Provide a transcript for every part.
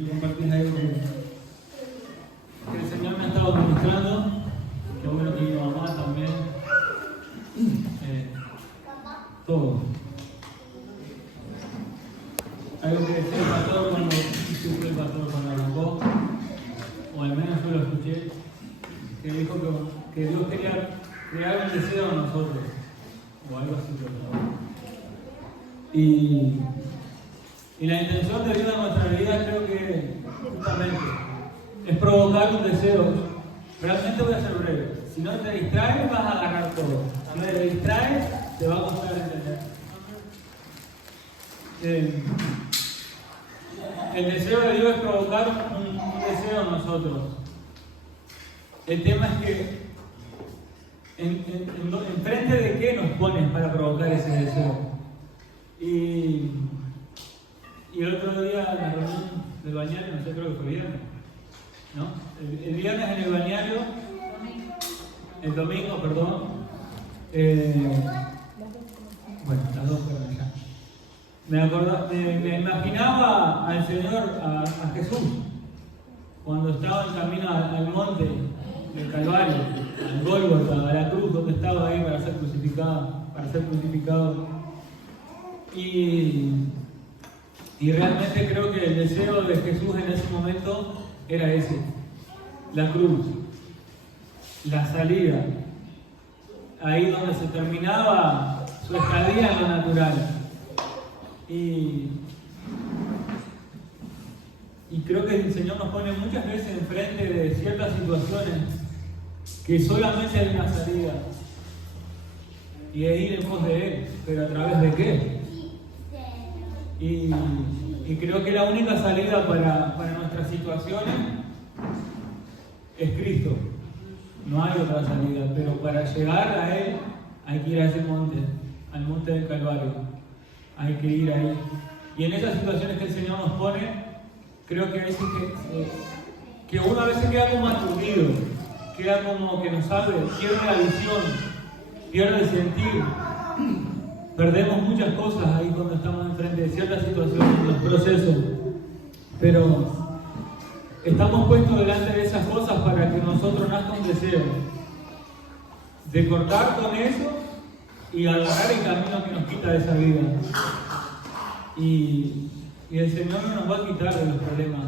quiero compartir algo que el Señor me ha estado ministrando, que bueno que mi mamá también, todo. Algo que decía el pastor cuando supe el pastor cuando arrancó, o al menos yo lo escuché, que dijo que Dios quería crear un deseo en nosotros, o algo así. Y la intención de Dios en nuestra vida creo que justamente es provocar un deseo. Realmente voy a ser breve. Si no te distraes, vas a agarrar todo. Si no te distraes, te va a costar entender. El deseo de Dios es provocar un deseo en nosotros. El tema es que enfrente de qué nos pones para provocar ese deseo. Y el otro día en la reunión del bañario, no sé, creo que fue viernes, ¿no? El viernes en el bañario, el domingo, perdón, bueno, las dos fueron ya. Me imaginaba al Señor, a Jesús, cuando estaba en camino al monte del Calvario, al Gólgota, a la cruz donde estaba ahí para ser crucificado. Y realmente creo que el deseo de Jesús en ese momento era ese: la cruz, la salida, ahí donde se terminaba su estadía en lo natural. Y creo que el Señor nos pone muchas veces enfrente de ciertas situaciones que solamente hay una salida, y es ir en pos de Él, pero ¿a través de qué? Y creo que la única salida para nuestras situaciones es Cristo. No hay otra salida, pero para llegar a Él hay que ir a ese monte, al monte del Calvario. Hay que ir ahí. Y en esas situaciones que el Señor nos pone, creo que a veces que uno a veces queda como aturdido, queda como que no sabe, pierde la visión, pierde el sentir. Perdemos muchas cosas ahí cuando estamos enfrente de ciertas situaciones, los procesos. Pero estamos puestos delante de esas cosas para que nosotros nazca un deseo de cortar con eso y agarrar el camino que nos quita de esa vida. Y el Señor no nos va a quitar de los problemas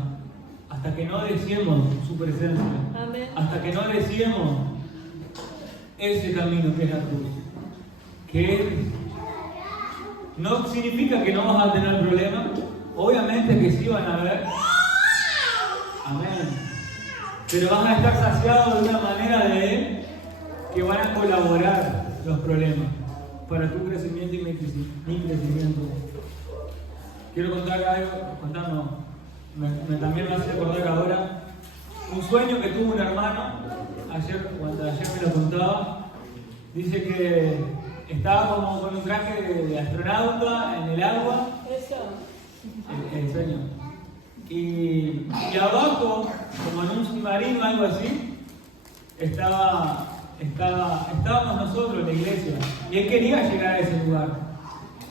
hasta que no deseemos su presencia. Amén. Hasta que no deseemos ese camino que es la cruz. Que no significa que no vas a tener problemas. Obviamente que sí van a haber. Amén. Pero vas a estar saciados de una manera de Él que van a colaborar los problemas para tu crecimiento y mi crecimiento. Quiero contar algo, también me hace recordar ahora un sueño que tuvo un hermano, ayer me lo contaba. Dice que estaba como con un traje de astronauta en el agua. El sueño. Y abajo, como en un submarino, algo así, estábamos nosotros en la iglesia. Y él quería llegar a ese lugar.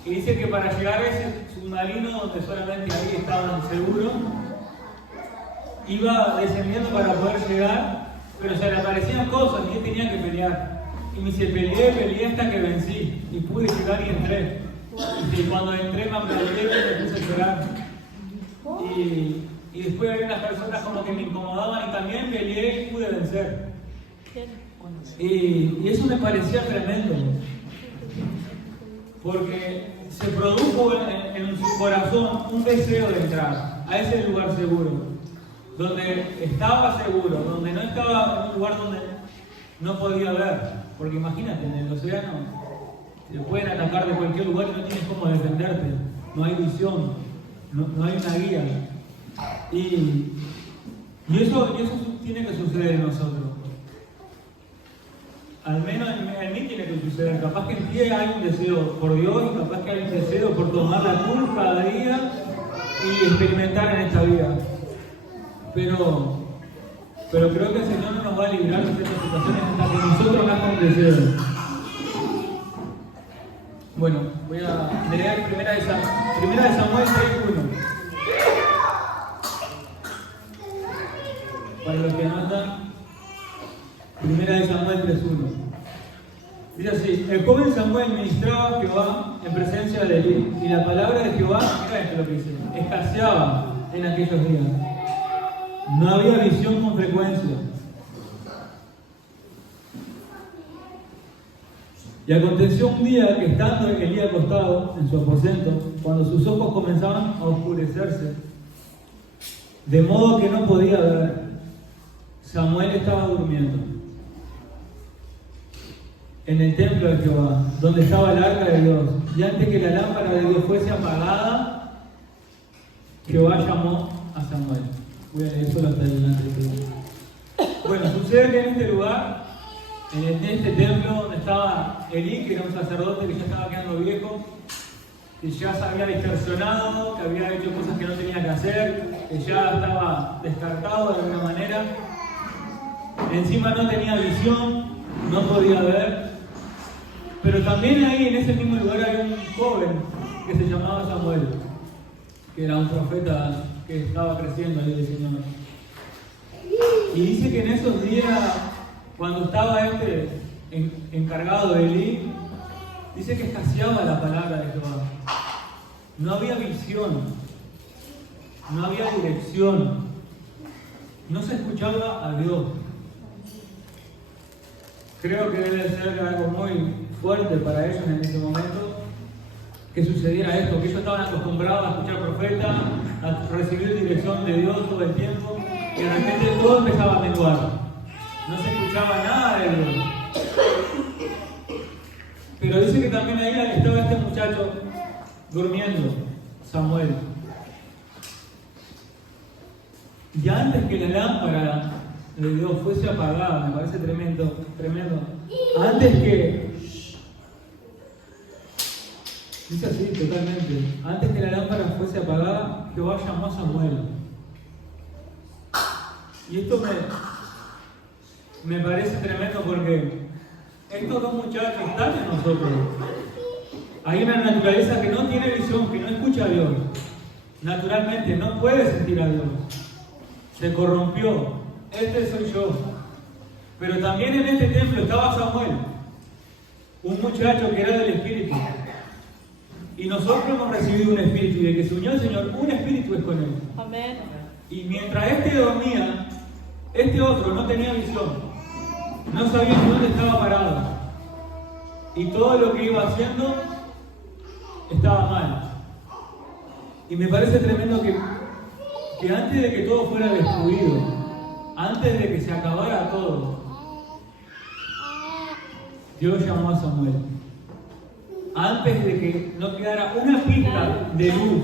Y dice que para llegar a ese submarino, donde solamente ahí estaban seguros, iba descendiendo para poder llegar, pero se le aparecían cosas y él tenía que pelear. Y me dice, peleé hasta que vencí. Y pude llegar y entré. Y cuando entré me apreté y me puse a llorar. Y después había unas personas como que me incomodaban y también peleé y pude vencer. Y eso me parecía tremendo. Porque se produjo en su corazón un deseo de entrar a ese lugar seguro, donde estaba seguro, donde no estaba en un lugar donde no podía ver. Porque imagínate, en el océano te pueden atacar de cualquier lugar y no tienes cómo defenderte, no hay visión, no hay una guía. Y eso tiene que suceder en nosotros. Al menos en mí tiene que suceder. Capaz que en ti hay un deseo por Dios, y capaz que hay un deseo por tomar la cruz cada día y experimentar en esta vida. Pero creo que el Señor no nos va a librar de estas situaciones hasta que nosotros hagamos un deseo. Bueno, voy a leer primera de Samuel 6:1. Samuel 3:1. Dice así: el joven Samuel ministraba a Jehová en presencia de Elí, y la palabra de Jehová, mira esto lo que dice, escaseaba en aquellos días. No había visión con frecuencia. Y aconteció un día que estando Elí acostado en su aposento, cuando sus ojos comenzaban a oscurecerse, de modo que no podía ver, Samuel estaba durmiendo en el templo de Jehová, donde estaba el arca de Dios. Y antes que la lámpara de Dios fuese apagada, Jehová llamó a Samuel. Voy a leer solo hasta adelante. Bueno, sucede que en este lugar, en este templo donde estaba Elí, que era un sacerdote que ya estaba quedando viejo, que ya se había distorsionado, que había hecho cosas que no tenía que hacer, que ya estaba descartado de alguna manera, encima no tenía visión, no podía ver, pero también ahí en ese mismo lugar había un joven que se llamaba Samuel, que era un profeta que estaba creciendo ahí del Señor. Y dice que en esos días, cuando estaba encargado de Elí, dice que escaseaba la palabra de Jehová. No había visión, no había dirección, no se escuchaba a Dios. Creo que debe ser algo muy fuerte para ellos en ese momento que sucediera esto, que ellos estaban acostumbrados a escuchar profetas, a recibir dirección de Dios todo el tiempo, y de repente todo empezaba a menguar. No se escuchaba nada de Dios. Pero dice que también ahí estaba este muchacho durmiendo, Samuel. Y antes que la lámpara de Dios fuese apagada, me parece tremendo. Antes que, dice así totalmente, antes que la lámpara fuese apagada, Jehová llamó a Samuel. Y esto me parece tremendo porque estos dos muchachos están en nosotros. Hay una naturaleza que no tiene visión, que no escucha a Dios. Naturalmente no puede sentir a Dios. Se corrompió. Este soy yo. Pero también en este templo estaba Samuel, un muchacho que era del Espíritu. Y nosotros hemos recibido un Espíritu, y de que se unió el Señor, un Espíritu es con él. Amén. Y mientras este dormía, este otro no tenía visión. No sabía ni dónde estaba parado. Y todo lo que iba haciendo estaba mal. Y me parece tremendo que antes de que todo fuera destruido, antes de que se acabara todo, Dios llamó a Samuel. Antes de que no quedara una pizca de luz,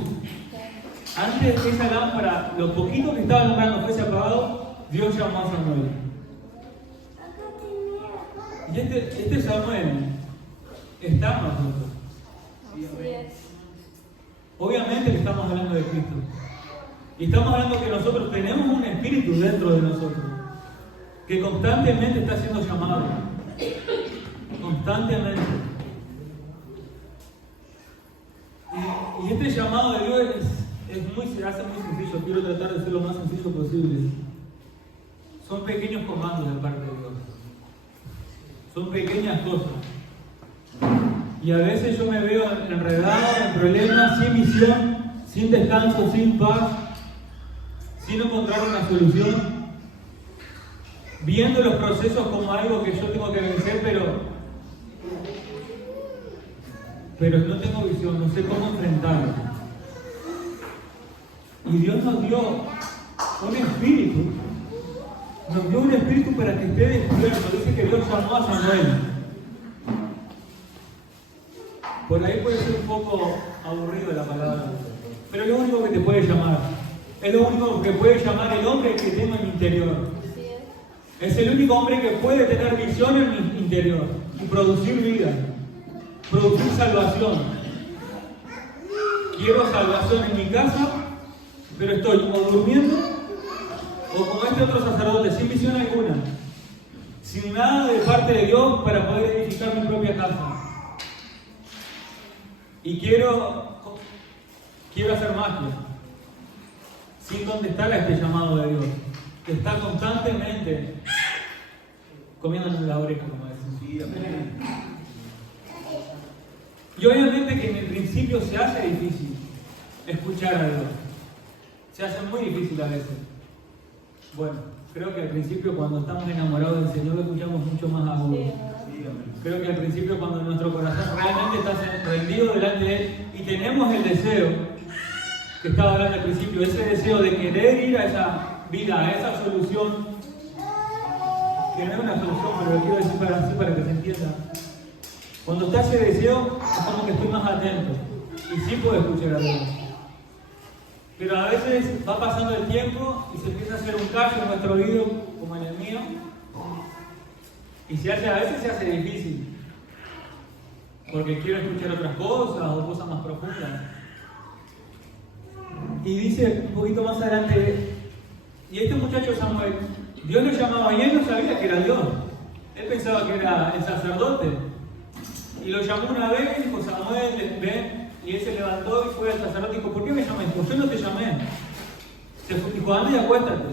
antes de que esa lámpara, lo poquito que estaba alumbrando, fuese apagado, Dios llamó a Samuel. Y este Samuel está en nosotros. Obviamente que estamos hablando de Cristo. Y estamos hablando que nosotros tenemos un espíritu dentro de nosotros que constantemente está siendo llamado. Constantemente. Y este llamado de Dios se hace muy sencillo. Quiero tratar de ser lo más sencillo posible. Son pequeños comandos de parte de Dios. Son pequeñas cosas. Y a veces yo me veo enredado en problemas, sin visión, sin descanso, sin paz, sin encontrar una solución, viendo los procesos como algo que yo tengo que vencer, pero no tengo visión, no sé cómo enfrentarlo. Y Dios nos dio un espíritu para que esté despierto. Dice que Dios llamó a Samuel. Por ahí puede ser un poco aburrido la palabra, pero es lo único que te puede llamar. Es lo único que puede llamar el hombre que tengo en mi interior. Es el único hombre que puede tener visión en mi interior y producir vida, producir salvación. Quiero salvación en mi casa, pero estoy o durmiendo o como este otro sacerdote, sin visión alguna, sin nada de parte de Dios para poder edificar mi propia casa. Y quiero hacer magia, sin contestar a este llamado de Dios, que está constantemente comiéndonos la oreja, como decimos. Sí, amén. Y obviamente que en el principio se hace difícil escuchar a Dios. Se hace muy difícil a veces. Bueno, creo que al principio cuando estamos enamorados del Señor lo escuchamos mucho más agudo. Creo que al principio cuando nuestro corazón realmente está rendido delante de Él y tenemos el deseo que estaba hablando al principio, ese deseo de querer ir a esa vida, a esa solución, que no es una solución, pero lo quiero decir para que se entienda. Cuando está ese deseo, es como que estoy más atento y sí puedo escuchar a Dios. Pero a veces va pasando el tiempo y se empieza a hacer un callo en nuestro oído, como en el mío, y a veces se hace difícil, porque quiero escuchar otras cosas o cosas más profundas. Y dice un poquito más adelante, y este muchacho Samuel, Dios lo llamaba y él no sabía que era Dios. Él pensaba que era el sacerdote. Y lo llamó una vez y dijo, Samuel, ven. Y él se levantó y fue al sacerdote y dijo, ¿por qué me llamas? Dijo, yo no te llamé. Dijo, anda y acuéstate.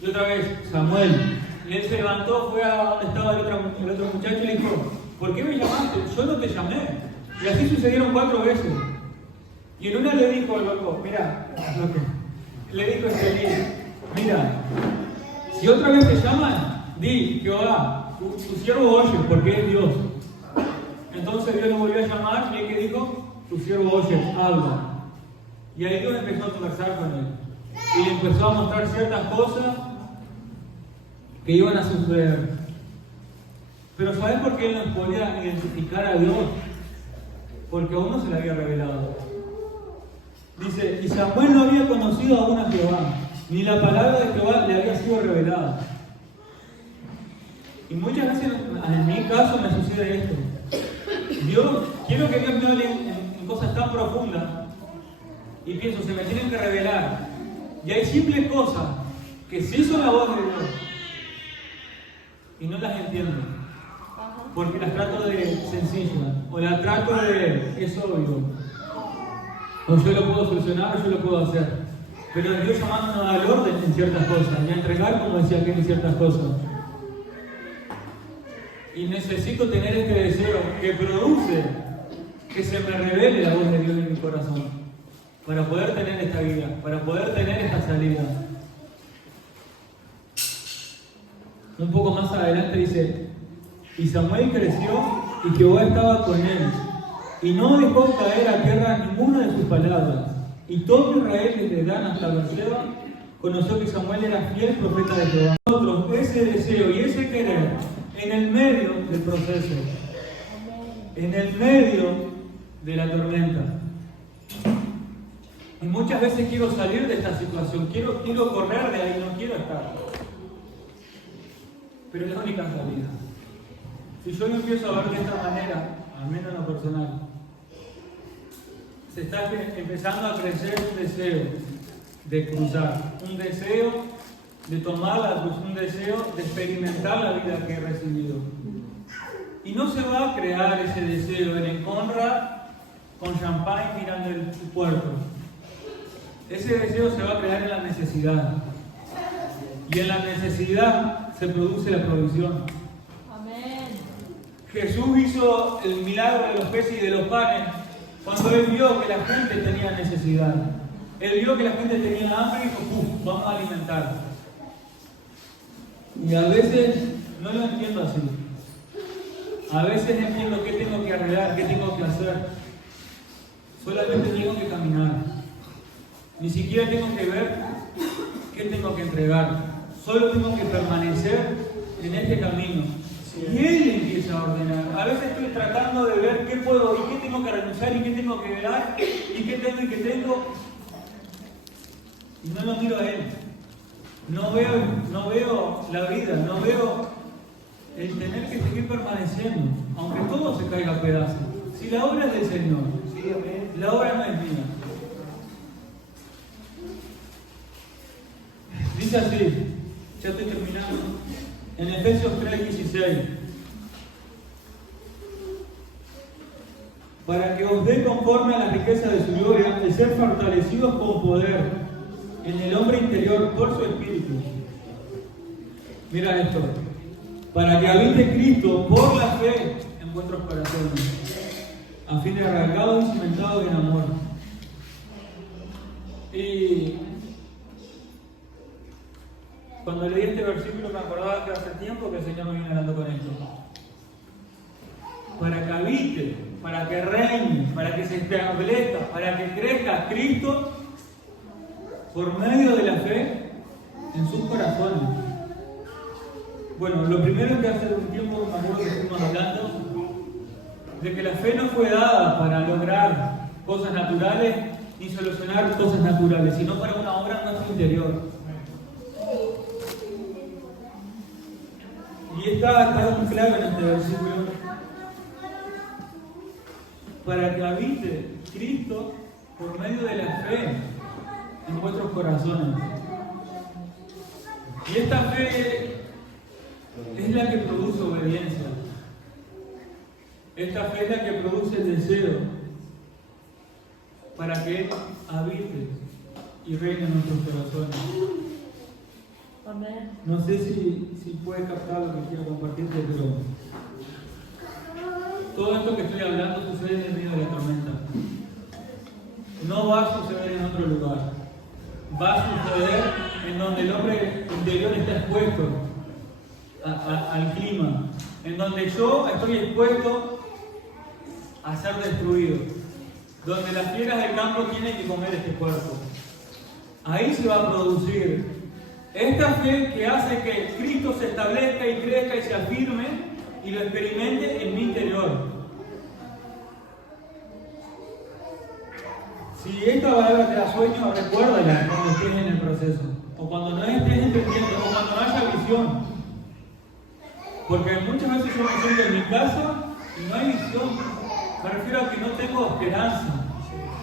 Y otra vez, Samuel. Y él se levantó, fue a donde estaba el otro muchacho y le dijo, ¿por qué me llamaste? Yo no te llamé. Y así sucedieron 4 veces. Y en una le dijo el loco, mira, le dijo Elías, mira, si otra vez te llaman, di, Jehová, tu siervo oye, porque es Dios. Entonces Dios lo volvió a llamar y él que dijo, tu siervo oye, habla. Y ahí Dios empezó a conversar con él. Y le empezó a mostrar ciertas cosas que iban a suceder. Pero ¿sabes por qué él no podía identificar a Dios? Porque a uno se le había revelado. Dice, y Samuel no había conocido aún a Jehová, ni la palabra de Jehová le había sido revelada. Y muchas veces, en mi caso, me sucede esto. Quiero que Dios me hable en cosas tan profundas y pienso, se me tienen que revelar. Y hay simples cosas que sí son la voz de Dios y no las entiendo. Porque las trato de sencillas, o las trato de es obvio. O yo lo puedo solucionar, o yo lo puedo hacer. Pero Dios llamándonos al orden en ciertas cosas, y a entregar, como decía aquel, en ciertas cosas. Y necesito tener este deseo que produce que se me revele la voz de Dios en mi corazón, para poder tener esta vida, para poder tener esta salida. Un poco más adelante dice, y Samuel creció y Jehová estaba con él, y no dejó caer a tierra ninguna de sus palabras. Y todo Israel, desde Dan hasta Berseba, conoció que Samuel era fiel profeta de Jehová. Nosotros, ese deseo y ese querer, en el medio del proceso, en el medio de la tormenta. Y muchas veces quiero salir de esta situación, quiero correr de ahí, no quiero estar. Pero es la única salida. Si yo no empiezo a ver de esta manera, al menos en lo personal, se está empezando a crecer un deseo de cruzar, un deseo de tomar la cruz, un deseo de experimentar la vida que he recibido. Y no se va a crear ese deseo en el Conrad con champán mirando el puerto. Ese deseo se va a crear en la necesidad. Y en la necesidad se produce la provisión. Amén. Jesús hizo el milagro de los peces y de los panes cuando Él vio que la gente tenía necesidad. Él vio que la gente tenía hambre y dijo, vamos a alimentar. Y a veces no lo entiendo así. A veces entiendo qué tengo que arreglar, qué tengo que hacer. Solamente tengo que caminar. Ni siquiera tengo que ver qué tengo que entregar. Solo tengo que permanecer en este camino. Y Él empieza a ordenar. A veces estoy tratando de ver qué puedo y qué tengo que renunciar y qué tengo que dar y qué tengo. Y no lo miro a Él. No veo la vida, no veo el tener que seguir permaneciendo, aunque todo se caiga a pedazos. Si la obra es del Señor, la obra no es mía. Dice así, ya estoy terminando, en Efesios 3:16. Para que os dé conforme a la riqueza de su gloria, el ser fortalecidos con poder en el hombre interior por su espíritu. Mira esto. para que habite Cristo por la fe en vuestros corazones, a fin de arraigados y cimentados en amor. Y cuando leí este versículo me acordaba que hace tiempo que el Señor me viene hablando con esto. Para que habite, para que reine, para que se establezca, para que crezca Cristo por medio de la fe en sus corazones. Bueno, lo primero que hace un tiempo me acuerdo que estuvimos hablando de que la fe no fue dada para lograr cosas naturales ni solucionar cosas naturales, sino para una obra en nuestro interior. Y está muy claro en este versículo: para que habite Cristo por medio de la fe en vuestros corazones. Y esta fe es la que produce obediencia. Esta fe es la que produce el deseo para que Él habite y reine en nuestros corazones. Amén. No sé si puedes captar lo que quiero compartirte, pero todo esto que estoy hablando sucede en medio de la tormenta. No va a suceder en otro lugar. Va a suceder en donde el hombre interior está expuesto al clima, en donde yo estoy expuesto a ser destruido, donde las fieras del campo tienen que comer este cuerpo. Ahí se va a producir esta fe que hace que Cristo se establezca y crezca y se afirme y lo experimente en mi interior. Si esta palabra te da sueño, recuérdala cuando estés en el proceso, o cuando no estés entendiendo, o cuando no haya visión. Porque muchas veces yo me siento en mi casa y no hay visión. Me refiero a que no tengo esperanza.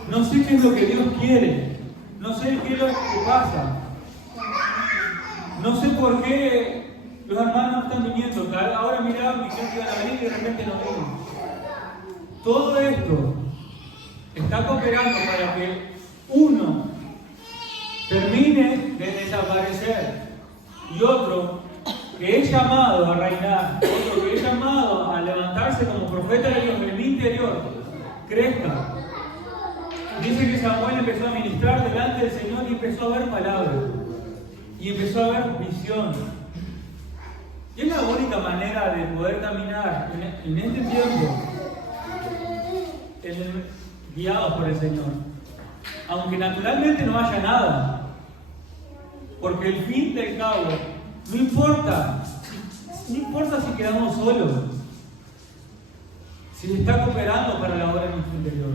No sé qué es lo que Dios quiere. No sé qué es lo que pasa. No sé por qué los hermanos no están viniendo. Ahora miraban y que iban a venir y de repente no vienen. Todo esto está cooperando para que uno termine de desaparecer y otro que es llamado a reinar, otro que es llamado a levantarse como profeta de Dios en mi interior, crezca. Dice que Samuel empezó a ministrar delante del Señor y empezó a ver palabras y empezó a ver visión. Y es la única manera de poder caminar en este tiempo guiados por el Señor, aunque naturalmente no haya nada, porque el fin del cabo no importa si quedamos solos, si está cooperando para la obra en nuestro interior,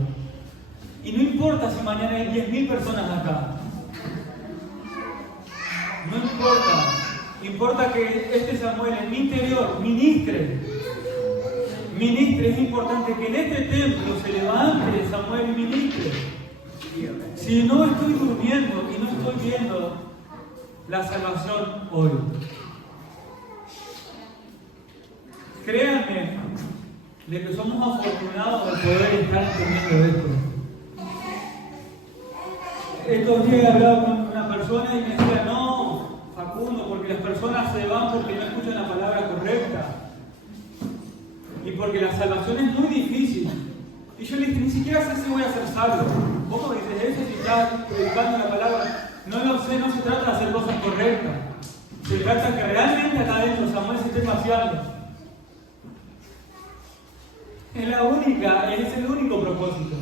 y no importa si mañana hay 10.000 personas acá, no importa que este Samuel en mi interior ministre. Es importante que en este templo se levante Samuel y ministre. Si no estoy durmiendo y no estoy viendo la salvación hoy, créanme de que somos afortunados de poder estar entendiendo esto. Estos días he hablado con una persona y me decía: no, Facundo, porque las personas se van porque no escuchan la palabra correcta. Y porque la salvación es muy difícil. Y yo le dije: ni siquiera sé si voy a ser salvo. ¿Cómo dices eso si estás predicando la palabra? No lo sé, no se trata de hacer cosas correctas. Se trata de que realmente acá adentro Samuel se esté paseando. Es el único propósito.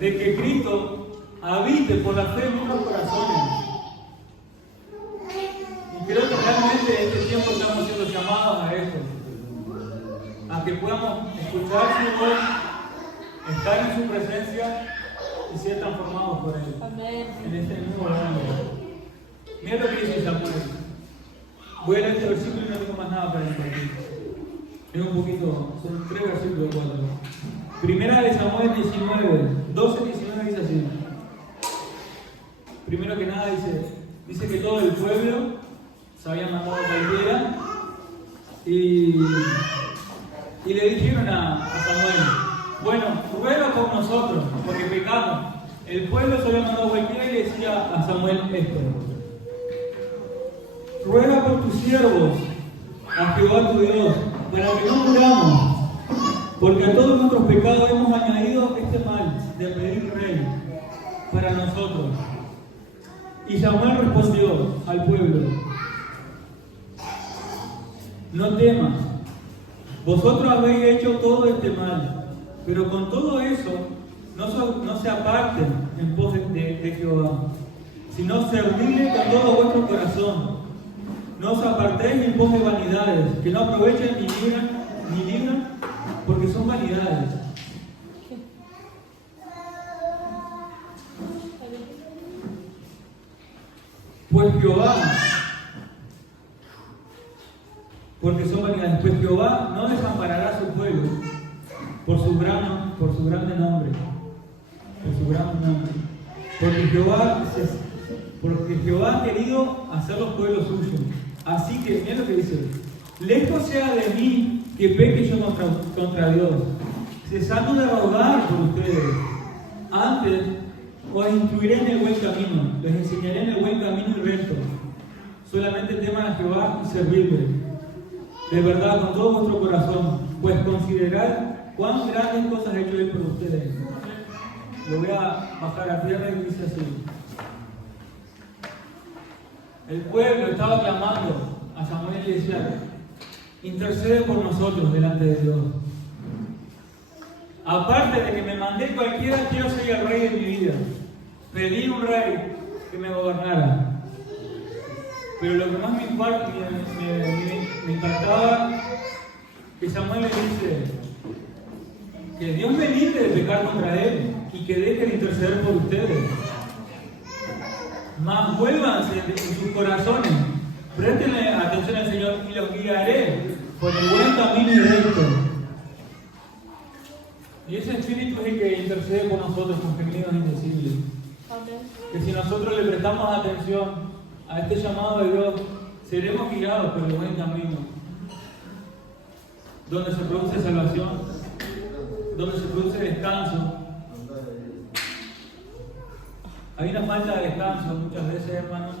De que Cristo habite por la fe en nuestros corazones. Y creo que realmente en este tiempo estamos siendo llamados a esto. A que podamos escuchar su voz, estar en su presencia y ser transformados por Él. Amén. En este nuevo mundo. Mira lo que dice Samuel. Voy a leer este versículo y no tengo más nada para compartir. Tengo un poquito, son 3 versículos, 4. Primera de Samuel 19, 12, 19 dice así. Primero que nada dice que todo el pueblo se había mandado a cualquiera y le dijeron a Samuel: bueno, ruega por nosotros, porque pecamos. El pueblo se había mandado a cualquiera y le decía a Samuel esto: ruega por tus siervos, a Jehová tu Dios, para que no muramos, porque a todos nuestros pecados hemos añadido este mal de pedir rey para nosotros. Y Samuel respondió al pueblo: no temas, vosotros habéis hecho todo este mal, pero con todo eso no se aparten en pos de Jehová, sino servidle con todo vuestro corazón. No os apartéis en pos de vanidades, que no aprovechen ni libran, porque son vanidades. Pues Jehová no desamparará a su pueblo por su grande nombre, porque Jehová ha querido hacer los pueblos suyos. Así que, mira lo que dice: lejos sea de mí que peque yo contra Dios, cesando de rogar por ustedes. Antes os instruiré en el buen camino, les enseñaré en el buen camino y recto. Solamente teman a Jehová y servirle de verdad con todo vuestro corazón, pues considerad cuán grandes cosas ha hecho Él por ustedes. Lo voy a bajar a tierra y dice así: el pueblo estaba clamando a Samuel y decía: intercede por nosotros delante de Dios. Aparte de que me mandé cualquiera, quiero ser el rey de mi vida. Pedí un rey que me gobernara. Pero lo que más me impactaba, que Samuel le dice que Dios me libre de pecar contra Él y que deje de interceder por ustedes. Mas vuélvanse en sus corazones, préstenle atención al Señor y los guiaré por el buen camino y recto. Y ese Espíritu es el que intercede por nosotros con gemidos indecibles. Que si nosotros le prestamos atención a este llamado de Dios, seremos guiados por el buen camino, donde se produce salvación, donde se produce descanso. Hay una falta de descanso muchas veces, hermanos.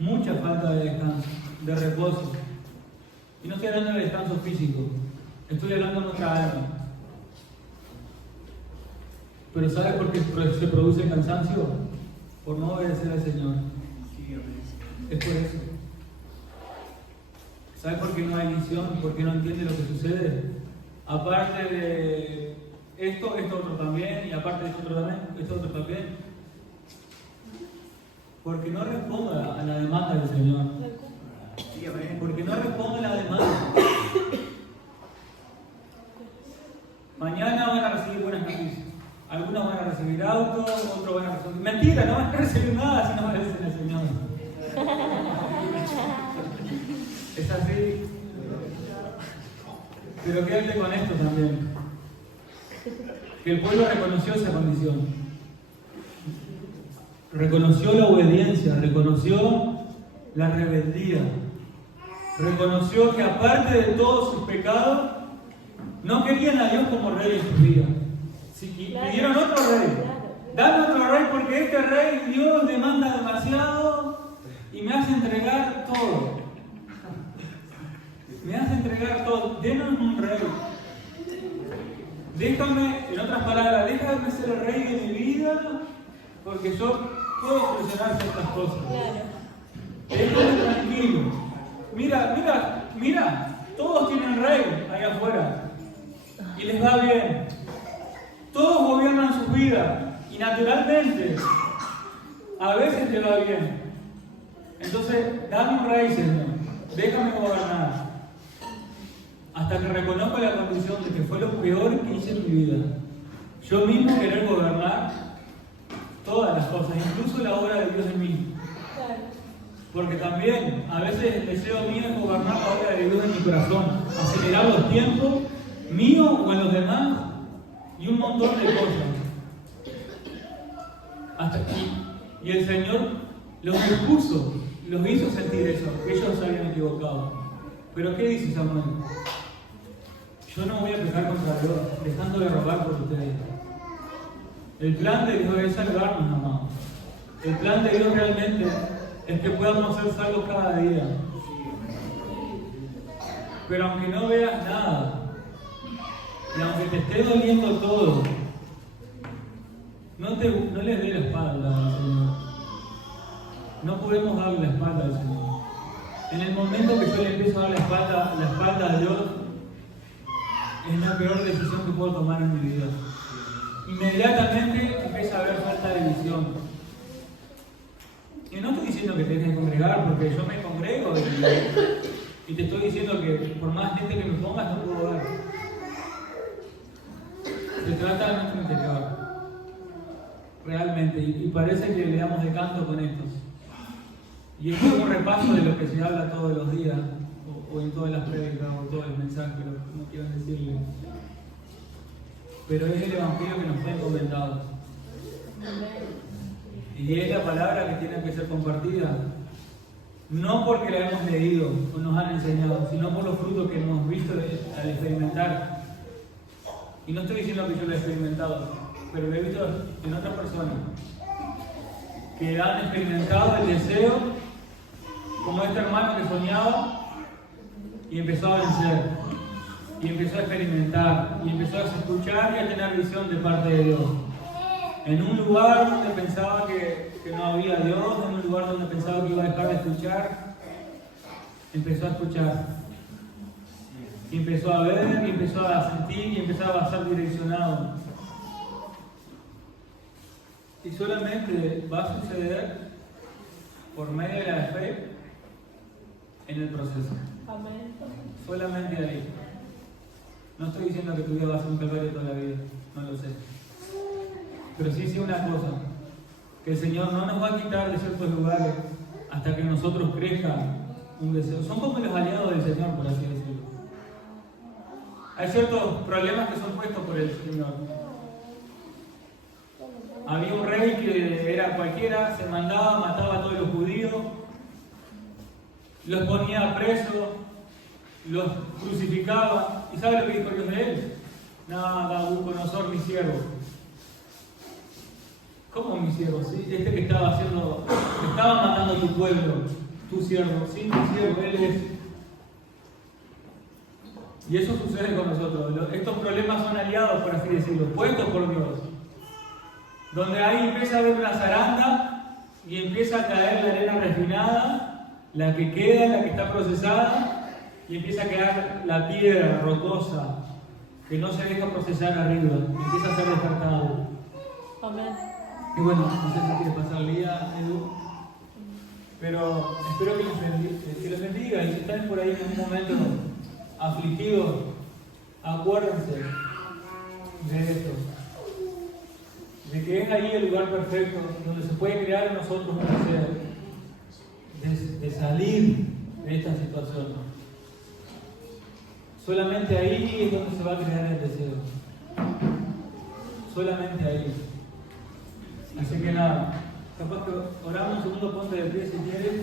Mucha falta de descanso, de reposo. Y no estoy hablando de descanso físico, estoy hablando de nuestra alma. Pero ¿sabes por qué se produce el cansancio? Por no obedecer al Señor. Es por eso. ¿Sabes por qué no hay visión? ¿Por qué no entiende lo que sucede? Aparte de esto otro también, y aparte de esto otro también. Porque no responda a la demanda del Señor. Porque no responde a la demanda. Mañana van a recibir buenas noticias. Algunos van a recibir autos, otros van a recibir... Mentira, no van a recibir nada si no obedecen al Señor. Es así. Pero quédate con esto también. Que el pueblo reconoció esa condición. Reconoció la obediencia, reconoció la rebeldía. Reconoció que aparte de todos sus pecados, no querían a Dios como rey en su vida. Si pidieron otro rey. Dame otro rey porque este rey Dios demanda demasiado y me hace entregar todo. Me hace entregar todo. Denos un rey. Déjame, en otras palabras, déjame ser el rey de mi vida porque yo puedo solucionar ciertas cosas. Déjame tranquilo. Mira, todos tienen rey ahí afuera y les va bien. Todos gobiernan sus vidas y naturalmente a veces te va bien. Entonces, dame un rey, Señor. Déjame gobernar. Hasta que reconozco la condición de que fue lo peor que hice en mi vida. Yo mismo querer gobernar todas las cosas, incluso la obra de Dios en mí. Porque también a veces el deseo mío es gobernar la obra de Dios en mi corazón, acelerar los tiempos míos o en los demás y un montón de cosas. Hasta aquí. Y el Señor los expuso, los hizo sentir eso, que ellos se habían equivocado. Pero ¿qué dice Samuel? Yo no voy a pecar contra Dios, dejando de rogar por ustedes. El plan de Dios es salvarnos, amados. El plan de Dios realmente es que podamos ser salvos cada día. Pero aunque no veas nada, y aunque te esté doliendo todo, no les dé la espalda al Señor. No podemos darle la espalda al Señor. En el momento que yo le empiezo a dar la espalda a Dios, es la peor decisión que puedo tomar en mi vida. Inmediatamente empieza a haber falta de visión. Y no estoy diciendo que te dejes de congregar, porque yo me congrego y te estoy diciendo que por más gente que me pongas no puedo ver. Se trata de nuestro interior, realmente, y parece que le damos de canto con estos. Y esto es un repaso de lo que se habla todos los días, o en todas las prédicas, o todos los mensajes, no quiero decirle. Pero es el Evangelio que nos fue encomendado. Y es la palabra que tiene que ser compartida. No porque la hemos leído o nos han enseñado, sino por los frutos que hemos visto al experimentar. Y no estoy diciendo que yo lo he experimentado, pero lo he visto en otras personas que han experimentado el deseo, como este hermano que soñaba y empezó a vencer, y empezó a experimentar, y empezó a escuchar y a tener visión de parte de Dios. En un lugar donde pensaba que no había Dios, en un lugar donde pensaba que iba a dejar de escuchar, empezó a escuchar. Y empezó a ver, y empezó a sentir, y empezaba a ser direccionado. Y solamente va a suceder por medio de la fe en el proceso. Amén. Solamente ahí. No estoy diciendo que tu vida va a ser un calvario toda la vida, no lo sé. Pero sí sé una cosa, que el Señor no nos va a quitar de ciertos lugares hasta que nosotros crezca un deseo. Son como los aliados del Señor, por así decirlo. Hay ciertos problemas que son puestos por el Señor. Había un rey que era cualquiera, se mandaba, mataba a todos los judíos, los ponía presos, los crucificaba. ¿Y sabe lo que dijo Dios de él? Nada, Nabucodonosor, mi siervo. ¿Cómo mi siervo? ¿Sí? Este que estaba matando a tu pueblo, tu siervo. Sí, mi siervo, él es. Y eso sucede con nosotros. Estos problemas son aliados, por así decirlo, puestos por Dios. Donde ahí empieza a haber una zaranda y empieza a caer la arena refinada, la que queda, la que está procesada, y empieza a quedar la piedra rocosa que no se deja procesar arriba, y empieza a ser descartado. Amén. Y bueno, no sé si quiere pasar el día, Edu, pero espero que les bendiga, y si están por ahí en un momento afligidos, acuérdense de esto, de que es ahí el lugar perfecto donde se puede crear en nosotros un deseo de salir de esta situación. Solamente ahí es donde se va a crear el deseo. Solamente ahí. Así que nada, capaz que oramos un segundo, ponte de pie si quieres.